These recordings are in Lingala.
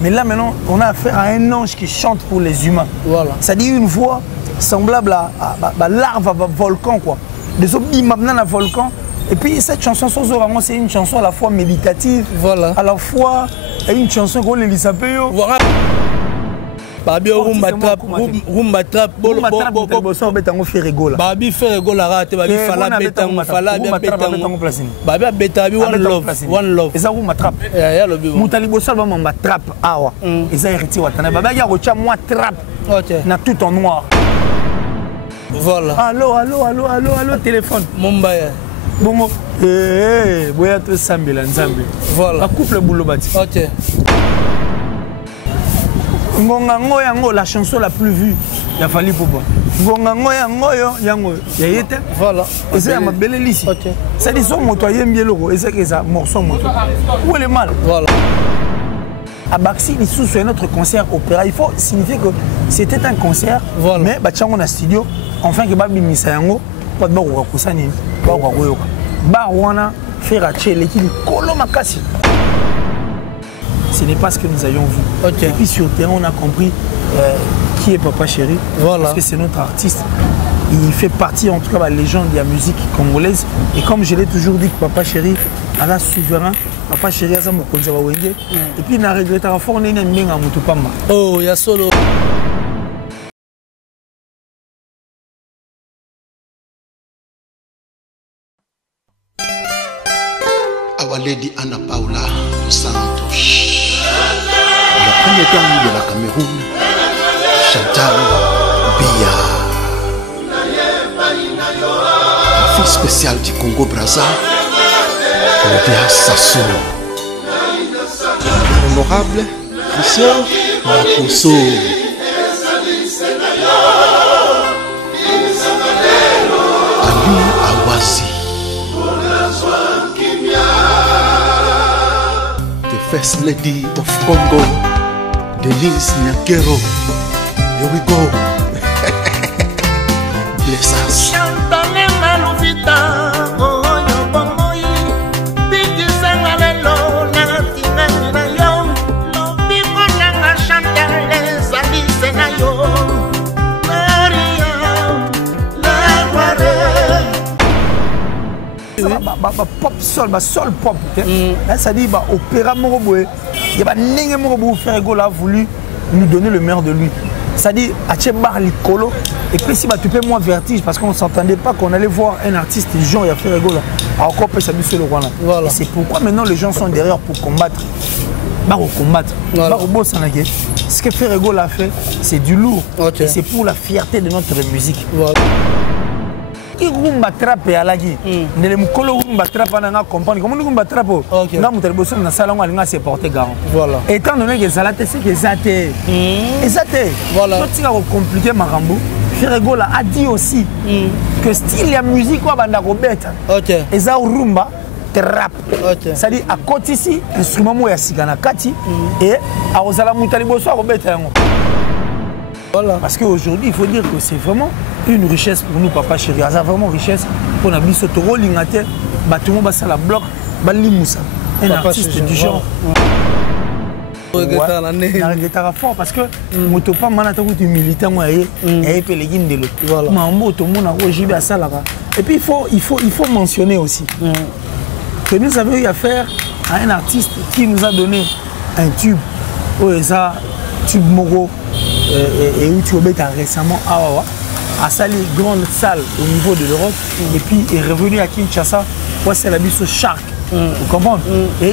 Mais là maintenant, on a affaire à un ange qui chante pour les humains. Voilà. Ça dit une voix semblable à l'arve à volcan quoi. Des un volcan. Et puis cette chanson c'est une chanson à la fois méditative, voilà. À la fois une chanson qu'on les lit voilà. Babi rumba trap bolo boso betango fait rigolo. Babi fait rigolo rate babi fala betango fala bien betango. Babi beta bi one love. Eza rumba trap. Ya lobi. Mutali boso ba mamba trap awa. Eza héritier watana. Babi ya rocha moi trap. OK. Na tout en noir. Voilà. Allô téléphone. Mumbaya. Bongo. Boya to sambela nzambe. Voilà. Couple boulot bati. OK. Ngonga ngoyango la chanson la plus vue ya Fally Ipupa. Ngonga ngoyango yango ya yete. Voilà. Et c'est ma belle lisi. OK. Ça dit son moto yembi loko et c'est que ça morceau moto. Où est le mal? Voilà. À Baxi il sous notre concert opéra, il faut signifier que c'était un concert voilà. Mais batchango na studio enfin que babi misayango pas de ba ko kusani ba ko yoka. Ba wana faire chele ki kolo makasi. Ce n'est pas ce que nous avions vu. Okay. Et puis sur le terrain, on a compris qui est Papa Chéri. Voilà. Parce que c'est notre artiste. Il fait partie en tout cas de la légende de la musique congolaise. Et comme je l'ai toujours dit que Papa Chéri a la souverain, Papa Chéri a sa mokonza wa wenge. Et puis il a regretté à fond on est né à Mutupamba. Oh, il y a solo. Our Lady Anna Paula dos Santos. La première dame de la Cameroun, Chantal Biya. La fille spéciale du Congo-Brazza, Claudia Sassou. Honorable Christian Makoso. Ali Awazi. The First Lady of Congo, Denise Nyakero. Here we go. Bless us. Pop sol pop. Ça dit opéra Moroboé. Il y a Nenge Morobo Ferrego a voulu nous donner le meilleur de lui. Ça dit Bar Licolo. Et puis si tu peux moins vertige parce qu'on ne s'entendait pas qu'on allait voir un artiste Jean et Ferrego là. Encore plus s'amuser le roi là. Voilà. C'est pourquoi maintenant les gens sont derrière pour combattre. Voilà. Ce que Ferrego l'a fait, c'est du lourd. Okay. Et c'est pour la fierté de notre musique. Voilà. Qui rumba trappe à la guy. Ne le mukolo rumba trappe à la comprendre. Comment rumba trappe? Là, mon téléphone na salon à l'ingé porté garant. Voilà. Étant donné que Zalate c'est que Zate. Et Zate. Voilà. Tout ça compliqué Marambo. Ferrego a dit aussi que style la musique quoi banda robeta. OK. Et ça rumba trap. OK. Ça dit à côté ici instrument mo ya sigana kati et à Osala Mutaliboso robeta yango. Voilà. Parce qu'aujourd'hui, il faut dire que c'est vraiment une richesse pour nous, Papa Chéri. C'est vraiment une richesse pour nous. Bisotoro, Lingate, Batumo, Basala Bloc, Balimoussa. Un artiste du genre. On regrettera fort parce que Motopa, Manatakou, tu militant, et Péléguine de l'autre. Voilà. Et puis, il faut mentionner aussi que nous avons eu affaire à un artiste qui nous a donné un tube. Ça, tube Moro. Et où tu as récemment à sa grande salle au niveau de l'Europe et puis est revenu à Kinshasa pour c'est la bise Shark. Vous comprenez? Et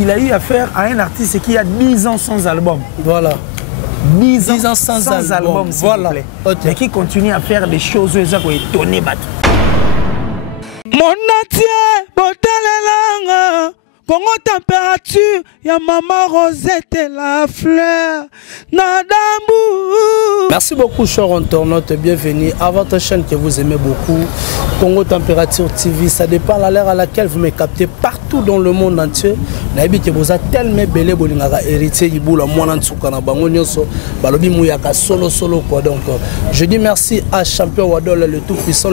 il a eu affaire à un artiste qui a 10 ans sans album. Voilà. 10 ans sans album, voilà. S'il vous plaît. Mais qui continue à faire des choses étonnées. Mon atier, botelelanga. Congo température, ya maman Rosette la fleur, Nadambu. Merci beaucoup, chers internautes, bienvenue à votre chaîne que vous aimez beaucoup. Congo Température TV, ça dépend de l'heure à laquelle vous me captez partout dans le monde entier. Naïbi que vous êtes tellement belé, bolingara héritier, iboula, moana tsukana, bangonyoso, balobi mouyaka, solo quoi. Donc, je dis merci à Champion Wadol, le tout puissant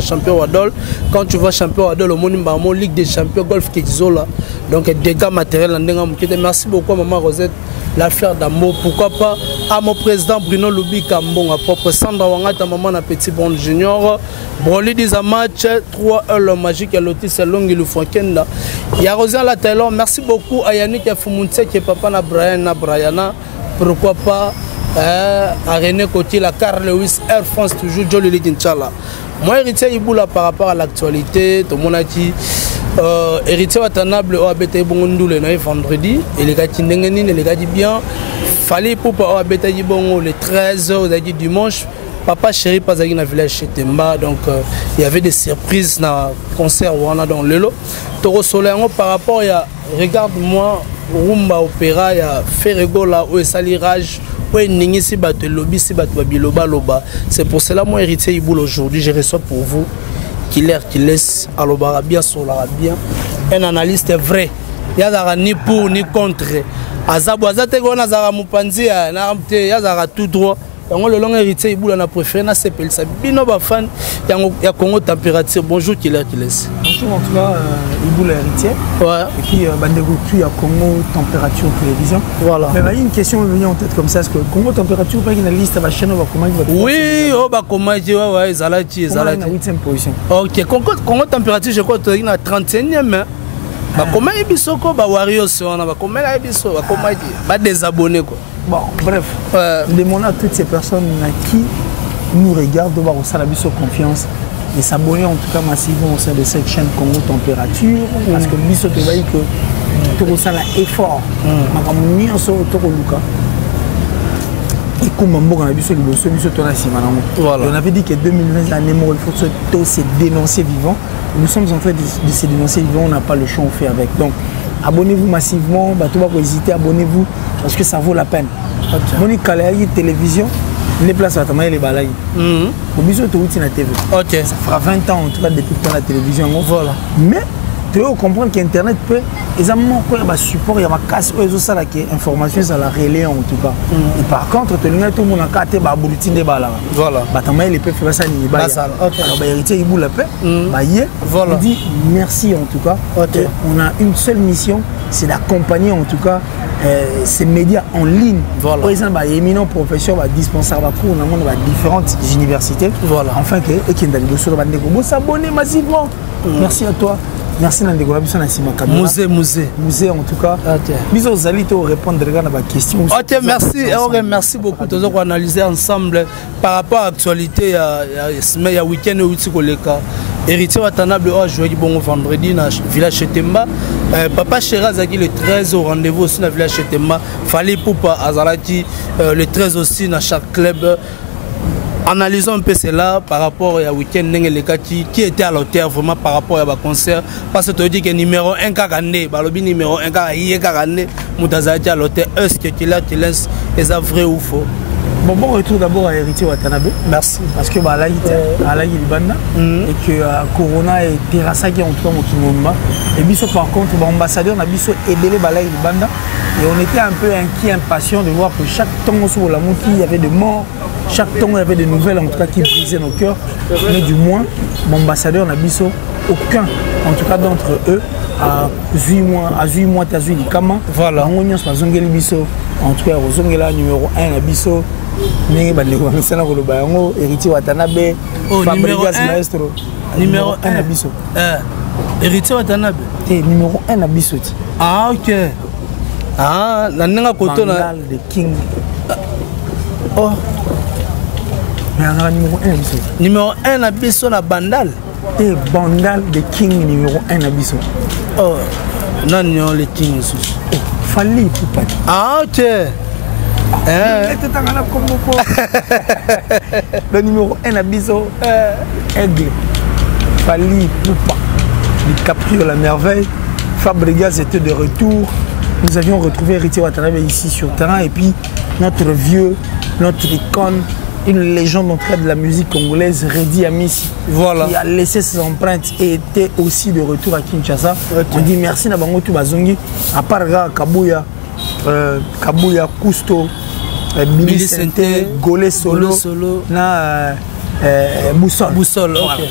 champion Wadol. Quand tu vois Champion Wadol, au Monimba, Ligue des Champions, Golf Kizola. donc dégâts matériels en denga mukete. Merci beaucoup maman Rosette, la fleur d'amour. Pourquoi pas à mon président Bruno Lubi Kambon, à propre Sandra Wangata, maman na petit bon junior. Broly dit un match 3-1 le magique et l'autre c'est long il faut kenda. Il y a Rosien la Taylor. Merci beaucoup à Yannick Fumunse qui est papa na Brian na Briana. Pourquoi pas à René Coty, la Carl Lewis Air France toujours Jolly Liginchala. Moi héritier Iboula par rapport à l'actualité, tout le monde a dit héritier Watanabe au ABT Bongondo le vendredi et les gars qui n'engagent les gars dit bien fallait pour au ABT Bongo le 13 vous avez dit dimanche papa chéri pas dans le village chez Temba donc il y avait des surprises dans le concert où on a dans le lot Toro Soleil par rapport à regarde-moi Rumba Opéra il y a Ferrego là où est salirage. C'est pour cela mon héritier Iboul aujourd'hui je reçois pour vous qui laisse alobara bien solara bien un analyste vrai il y a ni pour ni contre azabwazate gona zara mupanzi na ya tout droit le long héritier Iboul on a préféré na s'appelle ça bino ba fan ya Congo température bonjour qui laisse bonjour en tout cas Iboul héritier ouais et puis bandego tu à Congo température télévision voilà mais il y a une question venue en tête comme ça est-ce que Congo température pas une liste va chaîne va comment oui oh ba comment ouais zalati 8e position OK Congo température je crois que na 35e ba comment ibisoko ba Warriors on ba comment ibiso ba comment ba désabonner quoi. Bon, bref, demandons à toutes ces personnes qui nous regardent de voir au Salabiso confiance et s'abonner en tout cas massivement au sein de cette chaîne Congo Température parce que Biso te voyez que tout ça là effort. On avait dit que 2020 l'année il faut tous se dénoncer vivant. Nous sommes en train de se dénoncer vivant, on n'a pas le choix, on fait avec. Donc abonnez-vous massivement, tu vas pas hésiter, abonnez-vous parce que ça vaut la peine. Moni Kalaï télévision, les places à Tamaï les balaïs. Au bisou tu es na TV. OK. Ça fera 20 ans en tout cas depuis que la télévision. Voilà. Mais tu dois comprendre qu'Internet peut, exactement quoi, il y a support, il y a ma casse, il y a ça là qui est information, ça la relais en tout cas. Et par contre, tu as tout le monde a carte, bah bulletin de bala. Voilà. Bah Tamaï les peut faire ça ni bala. Alors bah héritier il boule la paix. Bah voilà. On dit merci en tout cas. OK. On a une seule mission, c'est d'accompagner en tout cas ces médias en ligne. Voilà. Par exemple, les éminents professeurs dispensaires cours dans différentes universités. Voilà. Enfin, que s'abonner massivement. Merci à toi. Merci Nandego Rabison Nassima Kamara. Musée en tout cas. Biso Zalito répondre à la question. OK, merci. Merci beaucoup. Nous allons analyser ensemble par rapport à l'actualité. Il y a week-end où tu koleka. Héritier Watanabe a joué bon vendredi dans le village chez Temba. Papa Chéra Zaki le 13 au rendez-vous aussi dans le village chez Temba. Fallait pour Azalaki le 13 aussi dans chaque club. Analysons un peu cela par rapport au week-end qui était à l'auteur vraiment par rapport à concert. Parce que tu dis que numéro 1 Kagane, Balobi numéro 1 Kagane, Moutazati à l'auteur, est-ce que tu laisses, est-ce vrai ou faux? Bon retour d'abord à Héritier Watanabe. Merci. Parce que là, il y a et que Corona et Terrassa qui ont tout le et Bisso par contre, l'ambassadeur n'a Bisso aidé les balaïs de Banda. Et on était un peu inquiet, impatient de voir que chaque temps sur la montée, il y avait des morts. Chaque temps, il y avait des nouvelles en tout cas qui brisaient nos cœurs. Mais du moins, l'ambassadeur n'a Bisso aucun, en tout cas d'entre eux, à 8 mois, tu as vu les Kama. Voilà. On a Zongeli Bisso, en tout cas, Zongela numéro 1 à Bisso. Héritier Watanabe, Fabrigas Maestro. Numéro 1 à Bisso. Héritier Watanabe. Numéro 1 à Bisso. Ah, ok. Ah, la nenga koto na de King. Oh. Mais numéro 1 à Bisso. Numéro 1 à Bisso la Bandal. Et Bandal de King numéro 1 à Bisso. Oh. Non, non, les King. Fallait pour pas. Ah, ok. Le numéro 1 à Bisso, Aigle, Fali, Poupa, le Caprio, la merveille. Fabregas était de retour. Nous avions retrouvé Héritier Watanabe ici sur le terrain. Et puis notre vieux, notre icône, une légende en tout cas de la musique congolaise, Redi Amissi, voilà, qui a laissé ses empreintes et était aussi de retour à Kinshasa. Okay. On dit merci Nabango Tubazongi, à part Kabouya, Cousteau, Billy Sente, Golé Solo, na Boussole. Boussole, ok.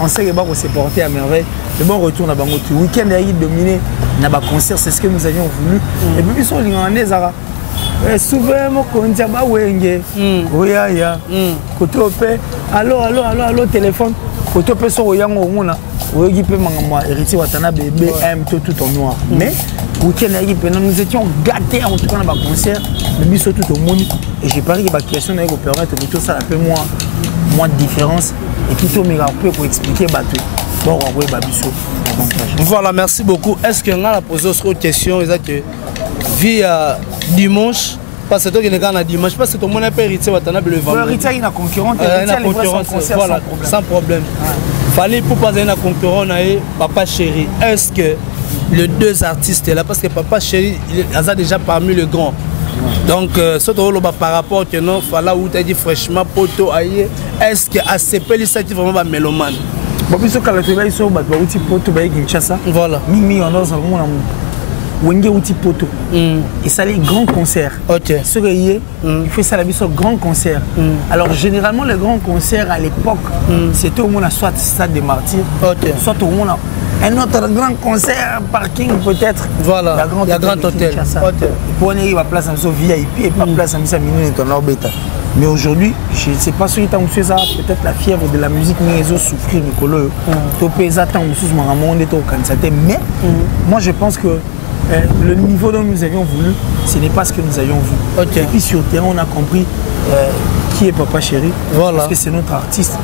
On sait que va se porter à merveille. le bon retour na bango tu week-end a dominé na ba concert c'est ce que nous avions voulu et puis ils sont lingandais zara souvent mo kontia ba wenge oya ya kotope allo téléphone kotope so yango ngona oyogi pe mangama héritier watana bébé aime tout en noir mais week-end a nous étions gâtés en tout cas dans ba concert mais biso tout au monde et j'ai pari que ba question na ko permettre que tout ça a fait moins de différence et puis tout me rappelle pour expliquer bateau bon on va babiso. Voilà, merci beaucoup. Est-ce que on a posé autre question que via dimanche parce que toi qui n'est qu'un dimanche parce que tout le monde a pas hérité watana le vendredi. Héritier il a concurrent voilà sans problème. Fallait pour pas un concurrent Papa Chéri. Est-ce que les deux artistes là parce que Papa Chéri il est déjà parmi les grands. Donc surtout par rapport que non fallait où tu as dit fraîchement poto aïe est-ce que ACP il s'est vraiment mélomane. Bon biso kala tu vas sur batba outil poto ba Kinshasa. Voilà. Mimi on a ça mon amour. Wenge outil poto. Et ça les grands concerts. OK. Ce que il fait ça la biso grand concert. Alors généralement les grands concerts à l'époque c'était au moins soit Stade des Martyrs. OK. Soit au moins un autre grand concert parking peut-être. Voilà. Il y a grand hôtel. OK. Pour on arrive à place en VIP et pas place en minute ton orbita. Mais aujourd'hui, je ne sais pas si tu as fait ça, peut-être la fièvre de la musique, mais ils ont souffert, Nicolas. Tu as mais moi je pense que le niveau dont nous avions voulu, ce n'est pas ce que nous avions vu. Okay. Et puis sur le terrain, on a compris qui est Papa Chéri. Voilà. Parce que c'est notre artiste.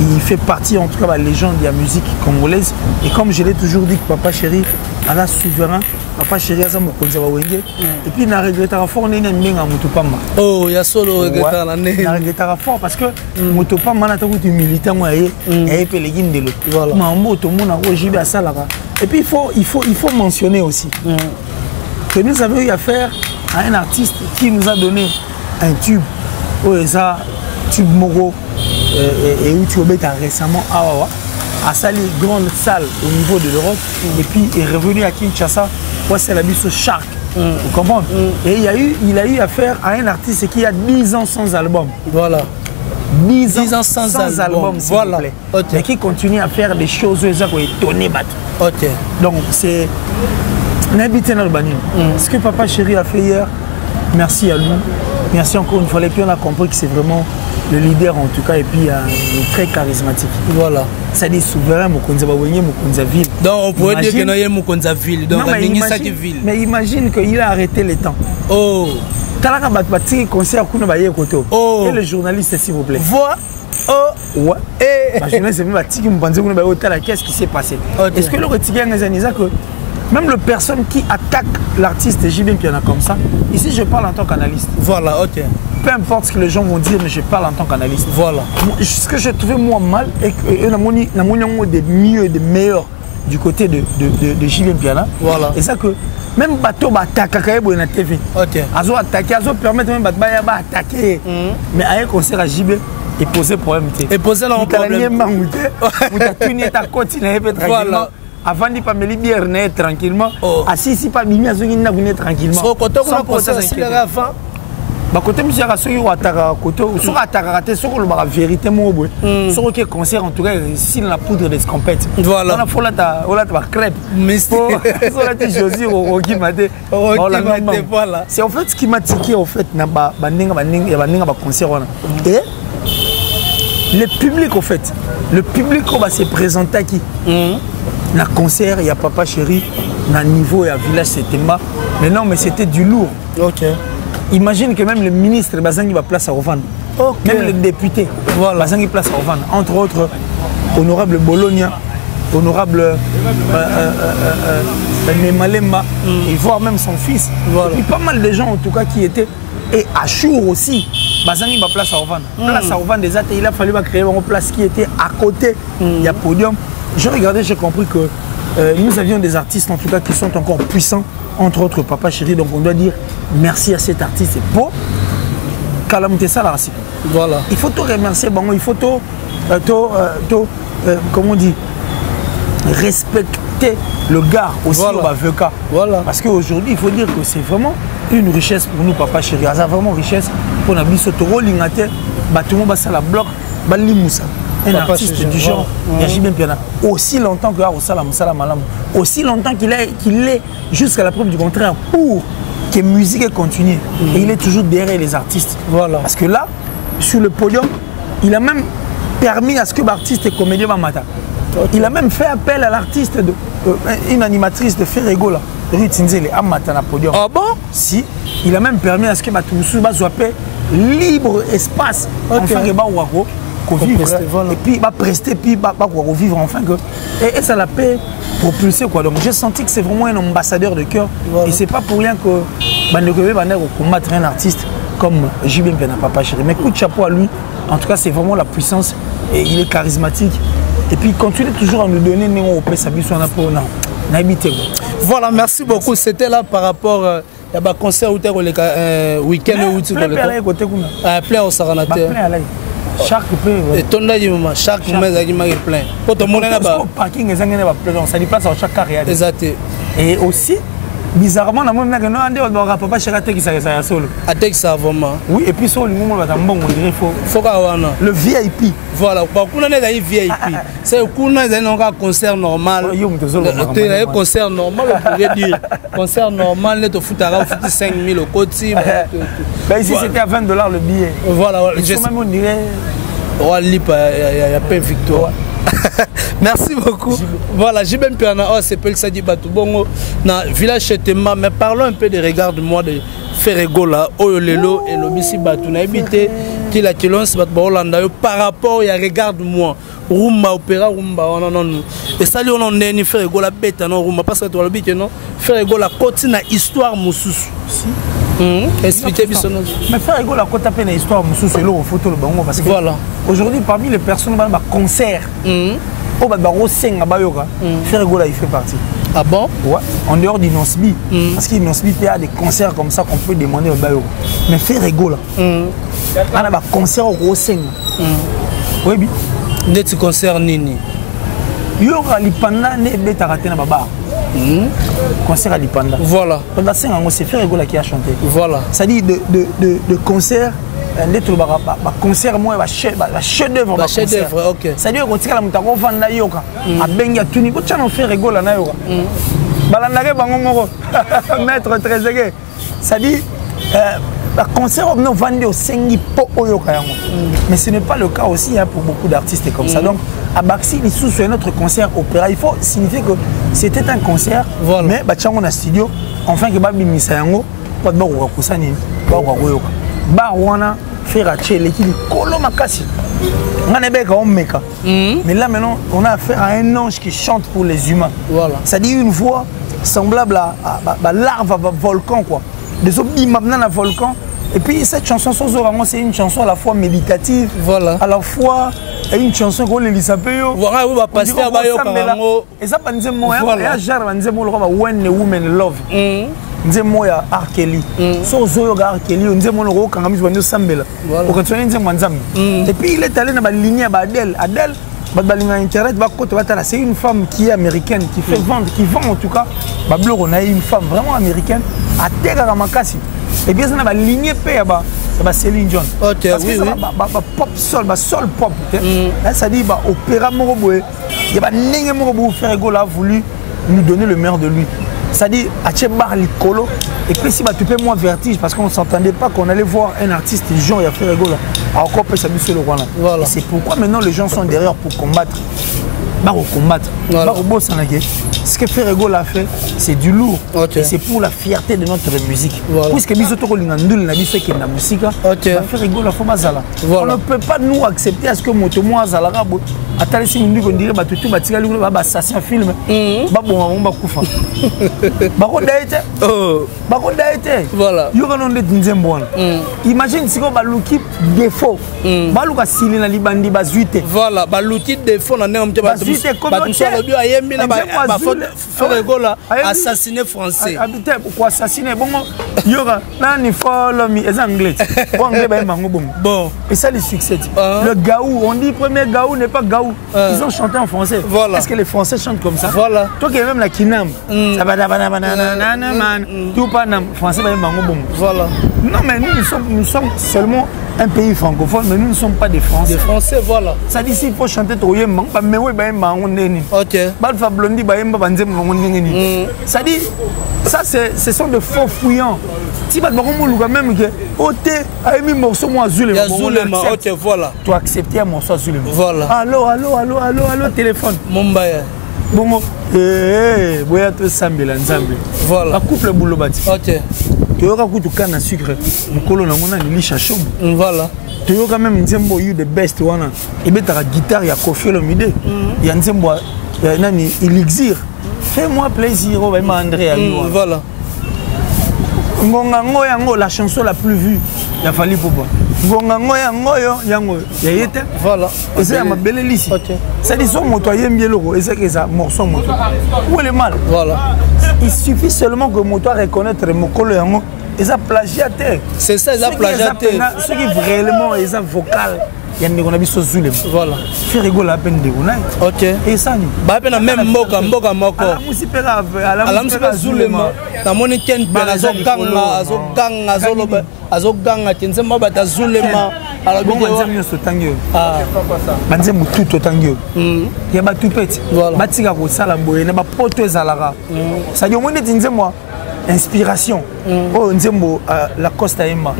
Il fait partie en tout cas de la légende de la musique congolaise. Et comme je l'ai toujours dit, que Papa Chéri a la souverain. Papa Chéri a ça mon konza wenge. Et puis il a regretté fort on est né à Mutopamba. Oh, il y a solo regretté la né. Il a regretté fort parce que Mutopamba n'a pas eu militaire moi et puis les guides de l'eau. Voilà. Mambo tout le monde a rejoui à ça là. Et puis il faut mentionner aussi que nous avons eu affaire à un artiste qui nous a donné un tube. Oh, ça tube Moro et où tu as récemment à sa grande salle au niveau de l'Europe et puis est revenu à Kinshasa pour c'est la biso Shark. Vous comprenez? Et il a eu affaire à un artiste qui a 10 ans sans album. Voilà. 10 ans sans album, voilà. Okay. Et qui continue à faire des choses qui ont étonné. Ok. Donc c'est ce que Papa Chéri a fait hier. Merci à lui. Merci encore une fois. Et puis on a compris que c'est vraiment le leader en tout cas et puis il est très charismatique. Voilà. Ça dit souverain Mokonza Bawenye, Mokonza Ville. Donc on pourrait dire que nous sommes Mokonza Ville. Donc mais imagine qu'il a arrêté les temps. Oh. Talaka Batbati concert kuna baye koto. Oh. Et le journaliste s'il vous plaît. Voix. Oh. Ouais. Et la journaliste c'est même Batiki Mbanze kuna baye hôtel. Qu'est-ce qui s'est passé? Okay. Est-ce que le retiré Ngazaniza que même les personnes qui attaquent l'artiste JB Piana comme ça, ici je parle en tant qu'analyste. Voilà, ok. Peu importe ce que les gens vont dire, mais je parle en tant qu'analyste. Voilà. Ce que j'ai trouvé moi mal, et que nous des mieux et des meilleurs du côté de JB Piana. Voilà. Et ça que même bateau attaque dans la TV. Ok. Azo attaquer, azo permettre même bateau attaquer. Mais à un concert à JB, il posait problème. Et posait leur problème. Voilà. Avant de pas me libérer tranquillement, assis ici pas mimi azo ngina gune tranquillement. Sans procès avant. Bah côté musique à ceux qui ont attaqué côté sur attaqué sur le vérité mo boy. Sur que concert en tout cas ici la poudre des scampettes. Voilà. On a faut là ta crêpe. Mais sur la ti Josie au qui m'a dit. Voilà. C'est en fait ce qui m'a tiqué en fait na ba ninga concert on. Et le public en fait, le public on va se présenter à qui? Na concert, il y a Papa Chéri, na niveau et à village c'était bas. Mais non, mais c'était du lourd. Ok. Imagine que même le ministre Bazangi va place à revendre. Okay. Même le député, voilà. Bazangi place à revendre. Entre autres, honorable Bologna, honorable Nemalemba, et voire même son fils. Voilà. Et puis pas mal de gens en tout cas qui étaient. Et à Chour aussi, Bazangi va place à revendre. Place à revendre des athées, il a fallu créer une place qui était à côté. Il y a podium. J'ai regardé, j'ai compris que nous avions des artistes en tout cas qui sont encore puissants, entre autres Papa Chéri. Donc on doit dire merci à cet artiste. Et pour Calamité Salarasi. Voilà. Il faut te remercier, bon, il faut comment on dit, respecter le gars aussi au Baveka. Voilà. Parce qu'aujourd'hui, il faut dire que c'est vraiment une richesse pour nous, Papa Chéri. C'est vraiment une richesse pour nous. Bito Lingate, Batumo Basala Bloc, Balimoussa. un artiste du genre Yajiben Piana. Aussi longtemps que Arosala Moussala Malam, aussi longtemps qu'il est jusqu'à la preuve du contraire pour que la musique continue. Et il est toujours derrière les artistes. Voilà. Parce que là, sur le podium, il a même permis à ce que l'artiste et comédien va matin. Il a même fait appel à l'artiste, une animatrice de Ferrego, là, Ruth Nzele, à matin à podium. Ah bon? Si, il a même permis à ce que Batoussou soit libre espace, enfin que Bawako vivre et puis va prester puis va vivre enfin que et ça l'a paix propulser quoi. Donc j'ai senti que c'est vraiment un ambassadeur de cœur et c'est pas pour rien que Bandekové va combattre un artiste comme JB Mpena Papa Chéri. Mais coup de chapeau à lui, en tout cas c'est vraiment la puissance et il est charismatique et puis il continue toujours à nous donner néo au Sabi son apport non n'habitez. Voilà, merci beaucoup. C'était là par rapport à un concert où tu as week-end où tu as plein au Saranaté. Chaque peu. Et ton chaque mois, il est plein. Pour tout le monde, parking est plein. Ça déplace à chaque carrière. Exact. Et aussi, bizarrement, on a un papa chéri qui s'est solo. Attaque ça vraiment. Oui, et puis sur le moment, il faut le VIP. Voilà, on a des VIP. C'est un concert normal. Un concert normal, on pourrait dire. Concert normal, net au foot à 5 000 au côté. Ici, c'était à $20 le billet. Voilà, je même on dirait. Il y a pas de victoire. Merci beaucoup. Voilà, j'ai même pu en avoir, c'est Pel Sadi Batubongo, dans le village Chetema, mais parlons un peu des regards de moi de Ferrego là, Oyolelo et Lobisi Batu. On a habité qui la Kilons par rapport à regarde de moi. Rumba, opéra, rumba, non. Et ça, on a une Ferrego la bête, non, rumba, parce que tu as le non, Ferrego la côte, na histoire moussous. Expliquez bien. Mais Ferrego la côte, à histoire moussous, c'est l'eau, photo le bango, parce que voilà. Aujourd'hui, parmi les personnes qui ont un concert, Ferrego là, il fait partie. Ah bon? Ouais, en dehors du Nosbi. Parce qu'il y a des concerts comme ça qu'on peut demander au Bayo. Mais Ferrego là, on a un concert au Rosseng. Oui, bien. Dès que concert Nini. Il y aura l'Ipanda né Betaraté na Baba. Concert à l'Ipanda. Voilà. Pendant 5 ans, c'est Ferrego là qui a chanté. Voilà. Ça dit de concert. Concert moi chef d'œuvre ok ça dit qu'on tire la mutako vanda yoka a benga tuni ko tchano Ferrego la na yoka balandake bango moko maître Trezeguet ça dit concert on vendre au sengi po oyoka yango mais ce n'est pas le cas aussi hein, pour beaucoup d'artistes comme ça donc à Baxi il sous notre concert opéra il faut signifier que c'était un concert voilà. Mais batchango na studio enfin que babi misayango pas de ba kusani ba yoka Barwana faire à Tchèle qui dit Kolo Makasi. On a des meka. Mais là maintenant, on a affaire à un ange qui chante pour les humains. Voilà. Ça dit une voix semblable à l'arve à volcan quoi. Des obis maintenant à volcan. Et puis cette chanson c'est une chanson à la fois méditative, voilà. À la fois une chanson qu'on les sapeyo. Voilà, on va passer à Bayo Karango. Et ça pas dire moi, il y a genre on dire moi when a woman love. Nzemo ya Arkeli so zoyo ga Arkeli nzemo no kanga mizo sambela okatoni nzemo nzambe et puis il est allé na ba ligne ba Adèle ba ligne internet ba côté batala c'est une femme qui est américaine qui fait vendre qui vend en tout cas ba blog on a une femme vraiment américaine à terre à Makasi et bien ça na ba ligne pe ba Céline John OK oui ba pop soul ba soul pop ça dit ba opéra moko boye il y a ba ndenge moko bo Ferrego a voulu nous donner le meilleur de lui. C'est-à-dire, à Licolo, et puis si tu fais moins vertige, parce qu'on ne s'entendait pas qu'on allait voir un artiste du genre, il a fait rigolo. Alors qu'on peut s'amuser le roi là. Voilà. C'est pourquoi maintenant les gens sont derrière pour combattre. Voilà. Ce que Ferrego a fait, c'est du lourd. Okay. Et c'est pour la fierté de notre musique. Voilà. Puisque Ferrego on ne peut pas nous accepter à ce que Motomo Azalara attendez si nous on dirait tout assassin film voilà imagine si on baluki défaut baluka sili na libandi bazuite voilà baluki défaut na nemte baluki ayembi na ba Ferrego là assassiné français habité pourquoi assassiner bon yora nani follow me es anglais anglais ba mango bon et ça le succès le gaou on dit premier gaou n'est pas gaou ils ont chanté en français voilà. Est-ce que les Français chantent comme ça voilà toi qui es même la kinam ça va tout pas nam français ba mango bon voilà Non, mais nous sommes seulement un pays francophone, mais nous ne sommes pas des Français. Des Français, voilà. Ça dit s'il faut chanter Troyemba, mais oui, ok. Balfa Blondi, ça dit, ça ce sont de faux fouillants. Si tu as même que Oté a émis morceau moi azul, ok, voilà. Tu as accepté un morceau azul. Voilà. Allô, téléphone. Mombaya. Bon, boya to sambela nzambe. Voilà. Couple boulot bati. Ok. Tu as kutu kana sucre. Mukolo na ngona ni lisha shobu. Voilà. Tu as quand même nzembo you the best wana. Ebeta guitare ya Koffi Olomide. Ya nzembo ya nani Elixir. Fais-moi plaisir, André Ami. Voilà. Ngonga ngoyango la chanson la plus vue. Il a fallu pour moi. Ngonga ngoyango yango ya yete. Voilà. Et c'est ma belle liste. OK. Ça dit son moto yem bien logo et c'est que ça morceau moto. Où est le mal? Voilà. Il suffit seulement que moto reconnaître mokolo yango et ça plagiateur. C'est ça ça plagiateur. Ce qui vraiment est ça vocal. Il y a des gens qui sont zulem. Voilà. Fait rigoler à peine de vous. OK. Et ça ni. Ba peine même moko moko. La musique ala musique zulem. Na moni ken pena azoganga azoganga kinzema bata zulema. Alors bon banzemio sotangio. Ah. Banzemu tout otangio. Ya ba tout petit. Batika ko sala boye na ba poto ezalaka. Ça dit au moins nzemwa inspiration. Oh nzembo la Costa Emma.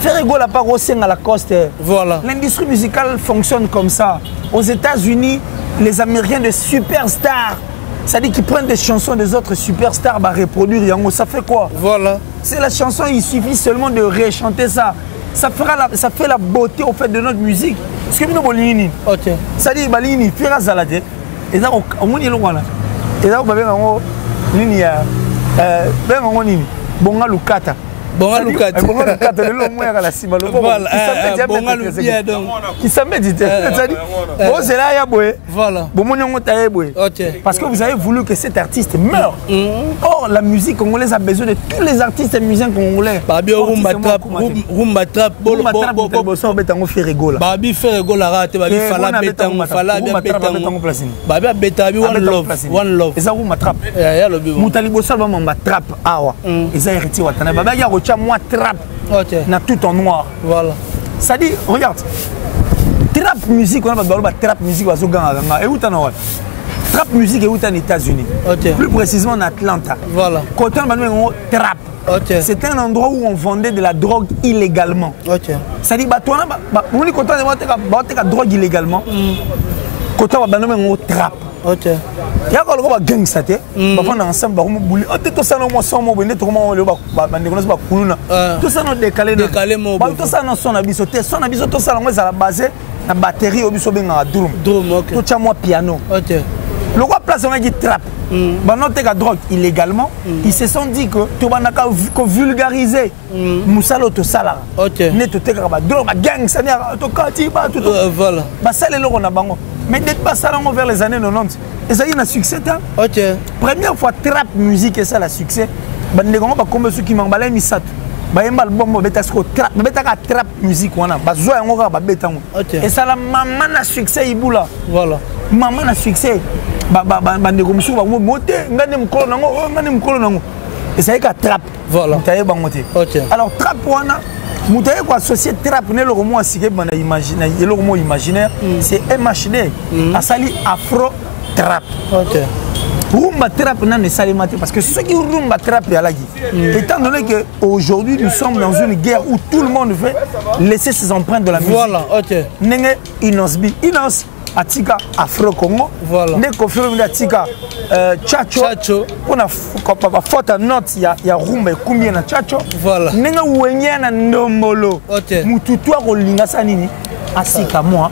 Faire rigoler à part au à la Costa. Voilà. L'industrie musicale fonctionne comme ça. Aux États-Unis, les Américains de superstars, c'est-à-dire qu'ils prennent des chansons des autres superstars, bah reproduire. Ça fait quoi? Voilà. C'est la chanson, il suffit seulement de rechanter ça. Ça fait la beauté au fait de notre musique. Ce que nous bolini. OK. Ça dit balini, fera zalade. Et ça on est loin là. Et là on va bien en ligne ben on est bonga lukata. Bonga lukata. Bonga lukata le long moya la cima le voilà. Bonga lukata donc. Qui s'en médite. C'est-à-dire bon c'est là ya boy. Voilà. Bon mon yongo taye boy. OK. Parce que vous avez voulu que cet artiste meure. Or la musique congolaise a besoin de tous les artistes et musiciens congolais. Babi rumba trap bolo so betango fait rigola. Babi fait rigola rate babi fala betango fala bien betango. Babi betabi one love. Et ça rumba trap. Ya lobi. Mutali bossa ba mamba trap awa. Et ça héritier watana. Babi ya rocha moi trap. OK. Na tout en noir. Voilà. Ça dit regarde. Trap musique on a ba trap musique wa zoganga et où t'en as? Trap musique est aux États-Unis. Okay. Plus précisément en Atlanta. Voilà. Quand on trap. Okay. C'est un endroit où on vendait de la drogue illégalement. Okay. Ça dit, quand on dit qu'on de la drogue illégalement, quand on a trap. Ok. Il y a un gang ça te. On ensemble, tout ça nous sommes tout ça nous décalé. Tout ça nous son abisoté, son abisoté ça nous a basé la batterie au biso benga drum. Drum, ok. Tout ça moi piano. Ok. Le roi place on a dit trap. Maintenant t'es la drogue illégalement. Ils se sont dit que tu vas que vulgariser. Moussalo to sala. Ok. Ne te t'es la drogue gang ça n'est to kati ba tout. Voilà. Bah ça les loro na bango. Mais d'être pas ça vers les années 90. Et ça y est un succès ta. Ok. Première fois trap musique et ça la succès. Bande gongo ba comme ceux qui m'emballent misat. Ba yembal bombo betasko trap betaka trap musique wana bazo yango ka ba betango. Et ça la maman na succès ibula. Voilà. Maman na succès. Bande comme ça ba monter ngane mkolo nango ngane mkolo nango. Et ça y est ka trap. Voilà. Taye ba monter. OK. Alors trap wana mutaye ko associer trap ne le romo asike bana imaginer le romo imaginaire c'est MHD. Asali afro trap. OK. Rumba trap n'est salimate parce que ceux qui rumba trap à la guerre. Étant donné qu'aujourd'hui nous sommes dans une guerre où tout le monde veut laisser ses empreintes de la musique. Voilà, ok. Nenge Inosbi. Inos Atika Afro Congo. Voilà. Ne Koffi Olomide Atika Chacho. On a faute à note, il y a rumba et combien na Chacho. Voilà. Nenge Ouenya na Ndombolo. Ok. Mututua Rolinga Sanini. Asika moi.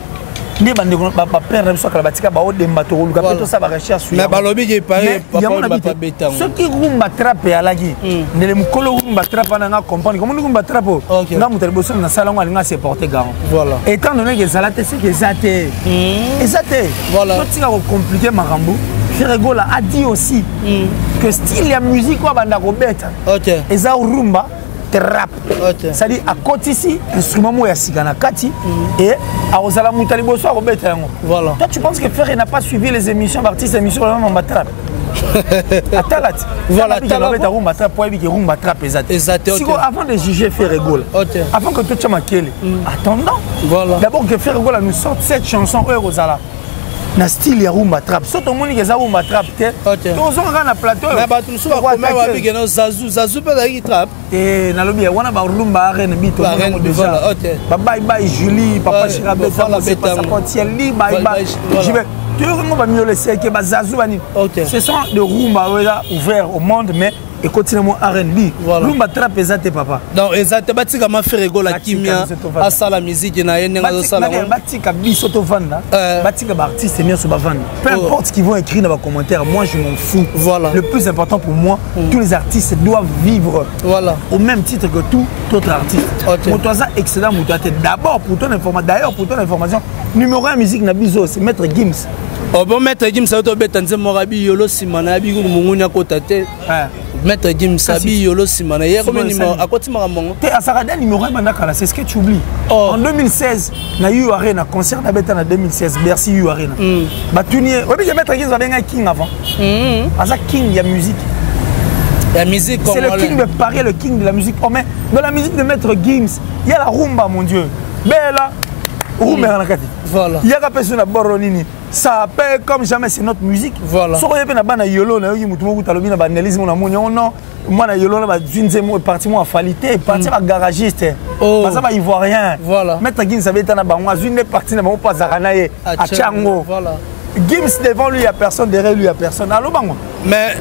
Ne bande ba père so kala batika ba odemba to luka peto sa ba recherche sur. Mais balobi ki pare papa ba betango. Ce qui rumba trap ya lagi. Ne le mukolo rumba trap na nga comprendre comment rumba trap. Nga mutere boso na sala nga linga se porter garant. Voilà. Étant donné que Zalate c'est que Zate. Et Zate. Voilà. Tout ça compliqué Marambo. Ferregola a dit aussi que style la musique wa banda ko beta. OK. Et ça rumba trap. Okay. C'est-à-dire à côté ici, instrument moya sigana kati et à Osala Moutali Bosso à Robert. Voilà. Toi tu penses que Ferré n'a pas suivi les émissions d'artistes émissions en trap? Atalati. Voilà, tu rumba trap pour éviter rumba trap exact. Avant de juger Ferrego, avant que tu Makele, attendant. Voilà. D'abord que Ferrego nous sorte cette chanson Eurozala. Na style ya rumba trap. Surtout mon nigga rumba trap te. Tous on na plateau. Na ba tu so ba bigeno Zazu pe da trap. Na lobi wana ba rumba arena bito. Voilà, OK. Bye bye Julie, papa Chira Beta, c'est pas sa portière libre, bye bye. Je vais tu vas mieux laisser que Zazu bani. Ce sont des rumba ouverts au monde mais et continuellement R&B. Rumba trap exact papa. Donc exact batika ma Ferrego la kimia à ça la musique na yenga zo sala. Batika biso to vanda. Batika ba artiste mieux sur ba vanda. Peu importe ce qu'ils vont écrire dans les commentaires, moi je m'en fous. Voilà. Le plus important pour moi, tous les artistes doivent vivre. Voilà. Au même titre que tout autre artiste. Motoza excellent motoate d'abord pour ton information. D'ailleurs pour ton information, numéro 1 musique na biso c'est Maître Gims. Oh bon Maître Gims ça to betanze morabi yolo simana bi mungunya kotate. Maître Gims sabi yolo simana hier comme numéro à côté mamongo. Te asarada numéro 1 bandaka là, c'est ce que tu oublies. En 2016, na U Arena concert na beta na 2016 Bercy U Arena. Batunier, obi Maître Gims va bien king avant. Asa king ya musique. La musique c'est le king de Paris, le king de la musique. Oh mais dans la musique de Maître Gims, il y a la rumba mon dieu. Bella rumba na kati. Voilà. Il y a la personne à Boronini. Ça paie comme jamais, c'est notre musique. Voilà. Si on a bana yolo na yogi mutumo kutalobi na banalisme na monyo non. Moi na yolo na ba zinzemo parti mo afalité, parti ba garagiste. Parce ba ivoirien. Voilà. Maître Gims savait na ba moi une partie na ba pas zaranaye à Tchango. Voilà. Gims devant lui il y a personne, derrière lui il y a personne. Allo bango. Mais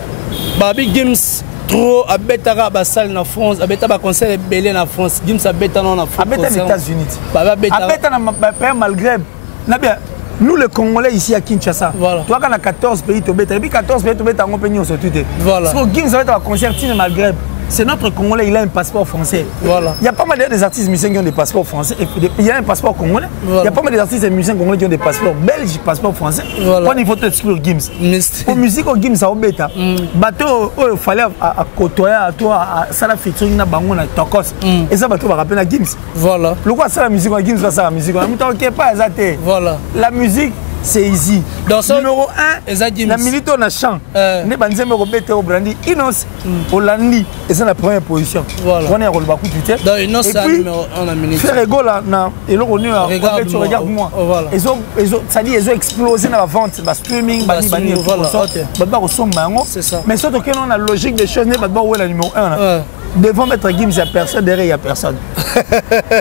Babi Gims trop à betara ba salle na France, à betara ba concert belé na France. Gims a betana na France. À betana aux États-Unis. À betana na malgré na bien. Nous les Congolais ici à Kinshasa, voilà. Toi quand on a 14 pays, tu as 14 pays, tu as un pays sur tout. Voilà. Parce que Gims va être un concert dans Maghreb. C'est notre Congolais, il a un passeport français. Voilà. Il y a pas mal des artistes musiciens qui ont des passeports français. Il y a un passeport congolais. Voilà. Il y a pas mal des artistes musiciens congolais qui ont des passeports belges, passeports français. Voilà. Quand il faut exclure Gims. Pour musique, Gims a obéta. Bateau, il fallait à côtoyer à toi, à ça la featuring na bango na tokos. Et ça bateau va rappeler à Gims. Voilà. Le quoi ça la musique, Gims va ça la musique. On ne pas exacté. Voilà. La musique. C'est easy. Dans numéro 1, la minute on a chant. Ne banzeme robete au brandi Inos Olandi et c'est la première position. Voilà. On est rôle beaucoup tu sais. Dans Inos c'est numéro 1 la minute. Ferrego là na et le revenu tu regardes moi. Ils ont ça dit ils ont explosé dans la vente, ba streaming, ba voilà. Ba resomba ngo. C'est ça. Mais surtout que on a logique des choses ne ba où est la numéro 1 là. Devant Maître Gims, il n'y a personne, derrière, il n'y a personne.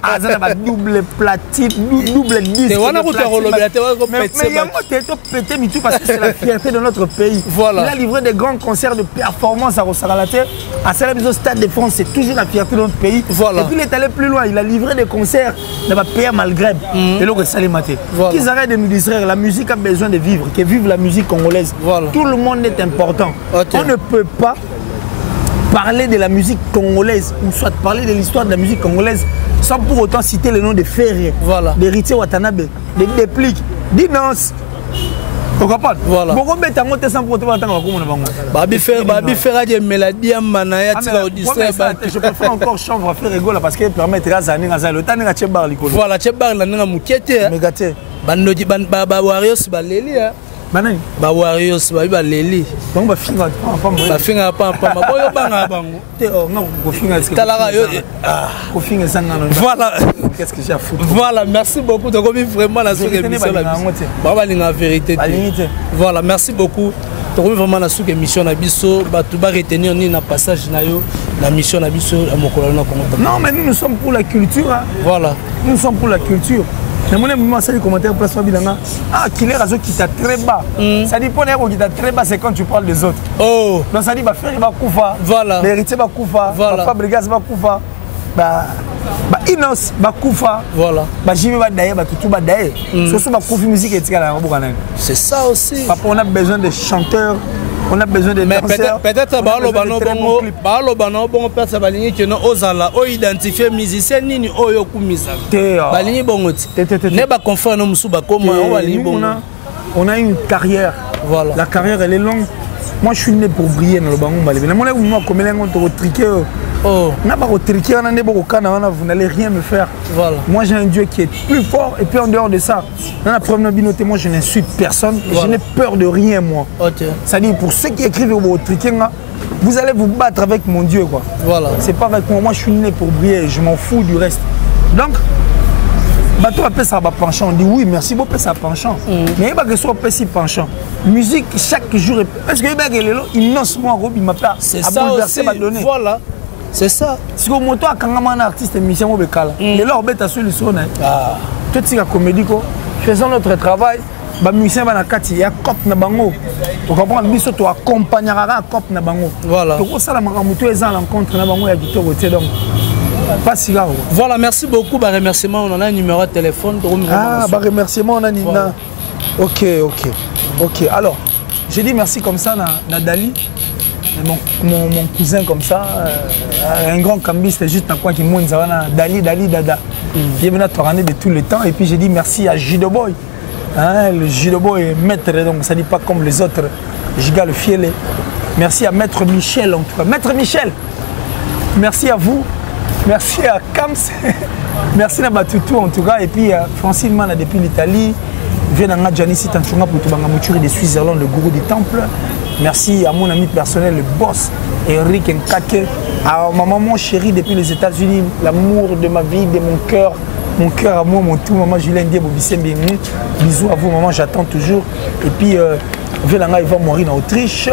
Ah, ça va double platine, double disque. Mais il y a pété, mais tout parce que c'est la fierté de notre pays. Voilà. Il a livré des grands concerts de performance à Rossaralaté. À Saint-Laurent, Stade de France, c'est toujours la fierté de notre pays. Voilà. Et puis il est allé plus loin, il a livré des concerts dans le pays Malgré. Et là, c'est maté. Qu'ils arrêtent de nous distraire, la musique a besoin de vivre, que vive la musique congolaise. Voilà. Tout le monde est important. Okay. On ne peut pas parler de la musique congolaise ou soit parler de l'histoire de la musique congolaise sans pour autant citer le nom de Ferré, voilà. D'Héritier Watanabe, de Déplique, d'Inos. Tu comprends? Voilà. Beaucoup de temps, tu es sans pour autant Babi Ferré des mélodies, Manaya, je préfère encore chanvre à Ferrego parce qu'il permet de faire le temps de Tchebar. Voilà, Tchebar, la nana moukete. Megate. Bandodi, Warriors, Baleli. Banani ba Warriors ba leli bango ba finga pa boyo banga bango te oh non go finga est-ce que talara yo go finga sanga non voilà qu'est-ce que j'ai à foutre voilà merci beaucoup donc vraiment la souke émission la ba balinga vérité voilà merci beaucoup donc vraiment la souke émission na biso ba tu ba retenir ni na passage na yo la mission na biso à mokolo na Congo. Non mais nous sommes pour la culture hein. Voilà nous sommes pour la culture. Mais mon ami, ça, les commentaires, place pas bilanga. Ah, qu'il est raison qui t'a très bas. Ça dit, pour les qui t'a très bas, c'est quand tu parles des autres. Oh. Donc ça dit, bah, frère, il va koufa. Voilà. L'héritier va koufa. Voilà. Fabrigas va koufa. Bah, Inos va koufa. Voilà. Bah, j'y vais va d'ailleurs, bah, tout va d'ailleurs. Surtout, bah, koufi musique et tigala. C'est ça aussi. Papa, on a besoin de chanteurs. On a besoin de danseurs. Peut-être Balo bon personne baligné que non ozala o identifier musicien nini oyo kumisa. Baligné bongoti. Ne ba confondre no musuba comme on a une carrière. Voilà. La carrière elle est longue. Moi je suis né pour briller dans le bango balé. Mais moi comme les on te triquer Oh. Vous n'allez rien me faire. Voilà. Moi, j'ai un Dieu qui est plus fort. Et puis, en dehors de ça, dans la première binoté, moi, je n'insulte personne. Voilà. Je n'ai peur de rien, moi. Okay. C'est-à-dire, pour ceux qui écrivent au triquet, vous allez vous battre avec mon Dieu, quoi. Voilà. C'est pas avec moi. Moi, je suis né pour briller. Je m'en fous du reste. Donc, bateau appelle ça penchant. On dit oui, merci beaucoup, ça penchant. Mais il va que soit si penchant. Musique chaque jour. Parce que il n'ose moi, il m'appelle. C'est ça aussi. Voilà. C'est ça. Si vous montez à un artiste musicien, vous allez là, on sur le son. Tout ce qui est comédie, faisons notre travail. Les musiciens vont il y a un cop na bango. Vous comprenez, nous sommes accompagnés à un cop na bango. Voilà. Donc ça, la maramoutou est en rencontre na bango, il y a du tour. Donc pas si grave. Voilà, merci beaucoup. Bah, remerciement, on a un numéro de téléphone. Ah, bah, remerciement, on a Nina. Voilà. Ok. Alors, j'ai dit merci comme ça à Dali. Mon cousin comme ça, un grand cambiste, juste un coin qui m'a dit Dali, Dada. Il est venu à Torané de tous les temps. Et puis j'ai dit merci à Judo Boy. Le Judo Boy est maître, donc ça ne dit pas comme les autres. Giga le fiel. Merci à Maître Michel en tout cas. Maître Michel, merci à vous. Merci à Kams. Merci à Batutu en tout cas. Et puis Francine Mana depuis l'Italie. Viens à Janice Tanchunga pour Tubangamouchuri de Suisse-Irlande, le gourou du temple. Merci à mon ami personnel, le boss, Eric Nkake. À ma maman chérie depuis les États-Unis, l'amour de ma vie, de mon cœur à moi, mon tout, maman Julien Diebo Bissembi. Bisous à vous, maman, j'attends toujours. Et puis, Vélanga, il va mourir en Autriche.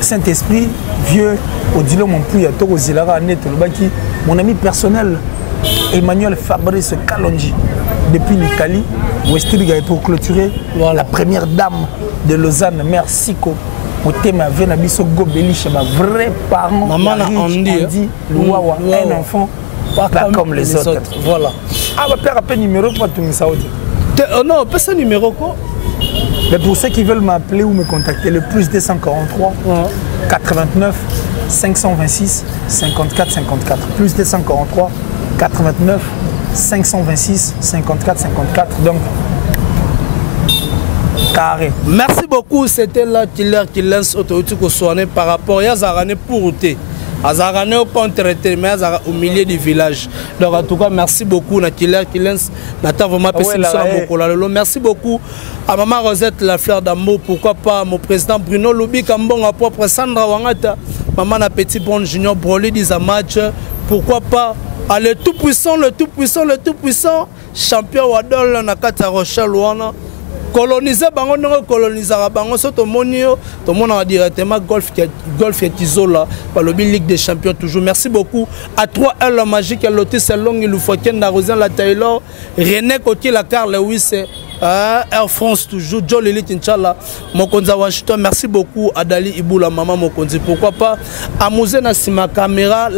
Saint-Esprit, vieux, Odilo Mompouya, Toro Zilara, Annette Lobaki. Mon ami personnel, Emmanuel Fabrice Kalonji, depuis l'Italie. Westrig pour clôturer, la première dame de Lausanne, Mère Siko. Au thème avec Nabiso Gobelich, ma vraie parent, maman Andy, Louawa, un enfant, pas comme les autres. Voilà. Ah, va faire un peu numéro pour tout ça. Non, pas ce numéro quoi. Mais pour ceux qui veulent m'appeler ou me contacter, le plus 243 89 526 54 54. Plus 243 89 526 54 54. Donc, carré. Merci beaucoup. C'était là Killer qui lance soigné par rapport à Zarane pour ôter. Azarane au contre-traité, mais au milieu du village. Donc en tout cas, merci beaucoup à Killer qui lance. Merci beaucoup à Maman Rosette, la fleur d'amour. Pourquoi pas mon président Bruno Loubi, Kambon, à propre Sandra Wangata, Maman na Petit Bon Junior Broly, des match. Pourquoi pas le tout puissant, champion Wadol, Nakata Rochelle Wana. Coloniser bango non coloniser bango soto monio to mona directement golf et isola par le Ligue des Champions toujours. Merci beaucoup à 3L la magique à Lotus Long il faut ken Rosen la Taylor René Coty la Carl Lewis Air France toujours John Lilith Inchallah Mokonza Washington. Merci beaucoup à Dali Iboula maman Mokonzi. Pourquoi pas à Mouzé Nassima Caméra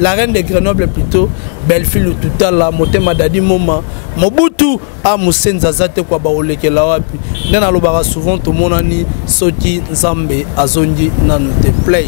la reine de Grenoble plutôt, Belle-Fille tout à l'heure, Motema Dadi Moma, Mobutu, à Moussen Zazate kwa baoleke la wapi. Nena lobara souvent tout mon ani, Soti, Zambe, Azondi, Nanote, play.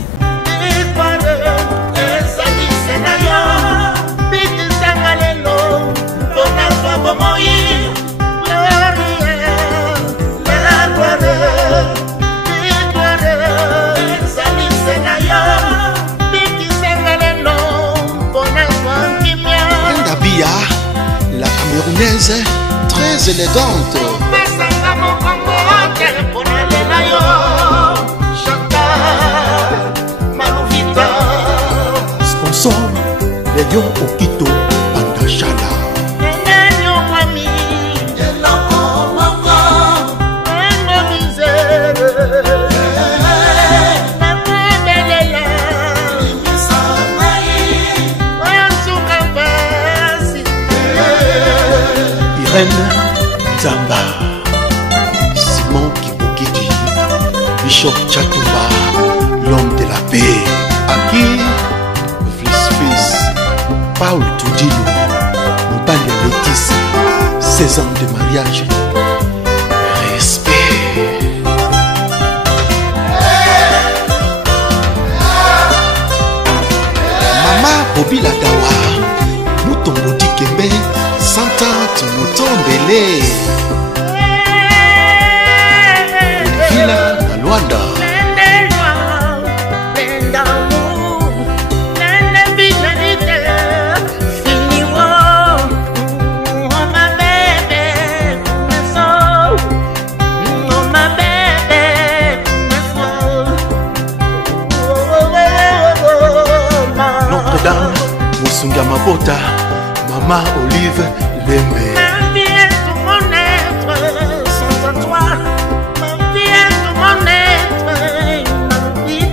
La camerounaise très élégante. Sponsor, les lions au Quito, Pandachala. Zamba, Simon Kibokidi, Bishop Chatumba, l'homme de la paix, Aki, fils, Paul Toudilou, Mobali Métis, 16 ans de mariage, respect. Mama Bobby Ladawa, Mouton Bodi Kembe, Santante Mouton Belé. Villa à Luanda. Sunga Mabota, Maman Olive Lembe. Ma vie est tout mon être, sans toi. Ma vie est tout mon être, ma vie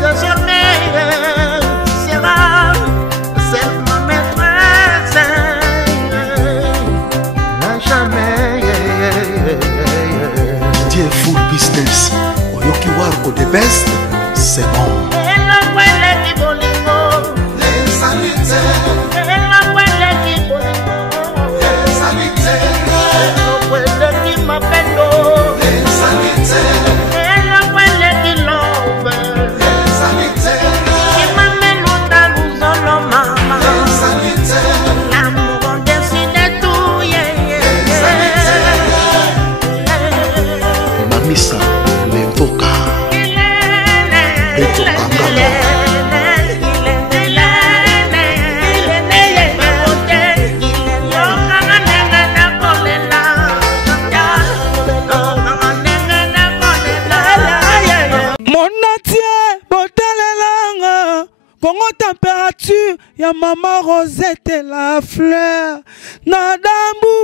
désormais sera celle de ma maîtresse. À jamais. Dieu full business, Oyoki Warko the best, c'est bon. Mamisa, Lemboka, Beto Kangala. Congo température, ya maman Rosette la fleur. Nadambu,